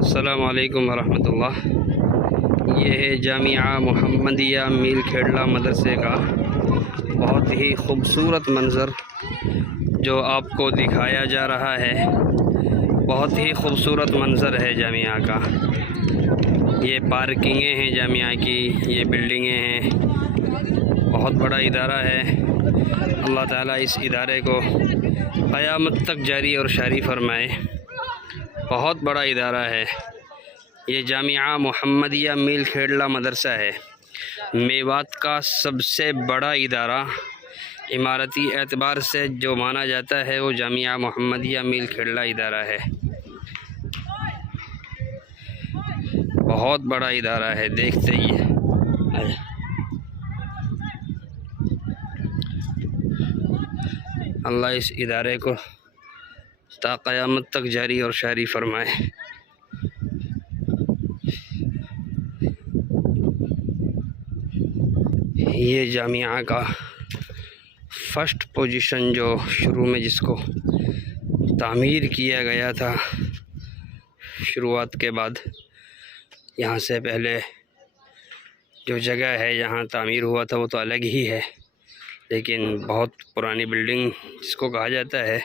अस्सलामु अलैकुम वरहमतुल्लाह। ये है जामिया मोहम्मदिया मील खेड़ला मदरसे का बहुत ही ख़ूबसूरत मंज़र जो आपको दिखाया जा रहा है। बहुत ही ख़ूबसूरत मंज़र है जामिया का। ये पार्किंगें हैं जामिया की, ये बिल्डिंगें हैं। बहुत बड़ा इदारा है। अल्लाह ताला इस इदारे को क़यामत तक जारी और शारी फरमाए। बहुत बड़ा इदारा है ये। जामिया मोहम्मदिया मील खेड़ला मदरसा है। मेवात का सबसे बड़ा इदारा इमारती एतबार से जो माना जाता है वो जामिया मोहम्मदिया मील खेड़ला इदारा है। बहुत बड़ा इदारा है, देखते ही है। अल्लाह इस इदारे को ता क़यामत तक जारी और शारी फरमाए। ये जामिया का फ़र्स्ट पोजीशन जो शुरू में जिसको तामीर किया गया था, शुरुआत के बाद यहाँ से पहले जो जगह है यहाँ तामीर हुआ था वो तो अलग ही है, लेकिन बहुत पुरानी बिल्डिंग जिसको कहा जाता है,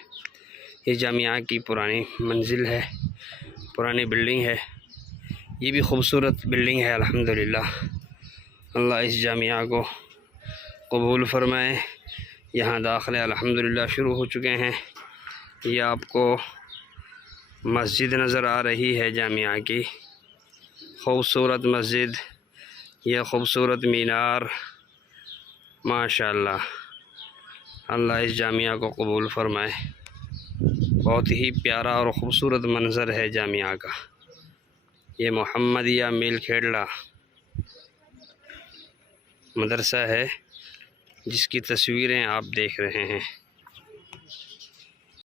ये जामिया की पुरानी मंजिल है, पुरानी बिल्डिंग है। ये भी ख़ूबसूरत बिल्डिंग है अल्हम्दुलिल्लाह। अल्लाह इस जामिया को कबूल फरमाए। यहाँ दाखिले अल्हम्दुलिल्लाह शुरू हो चुके हैं। ये आपको मस्जिद नज़र आ रही है जामिया की, ख़ूबसूरत मस्जिद, यह ख़ूबसूरत मीनार। माशाअल्लाह, अल्लाह इस जामिया को कबूल फरमाए। बहुत ही प्यारा और ख़ूबसूरत मंज़र है जामिया का। ये मोहम्मदिया मील खेड़ला मदरसा है जिसकी तस्वीरें आप देख रहे हैं।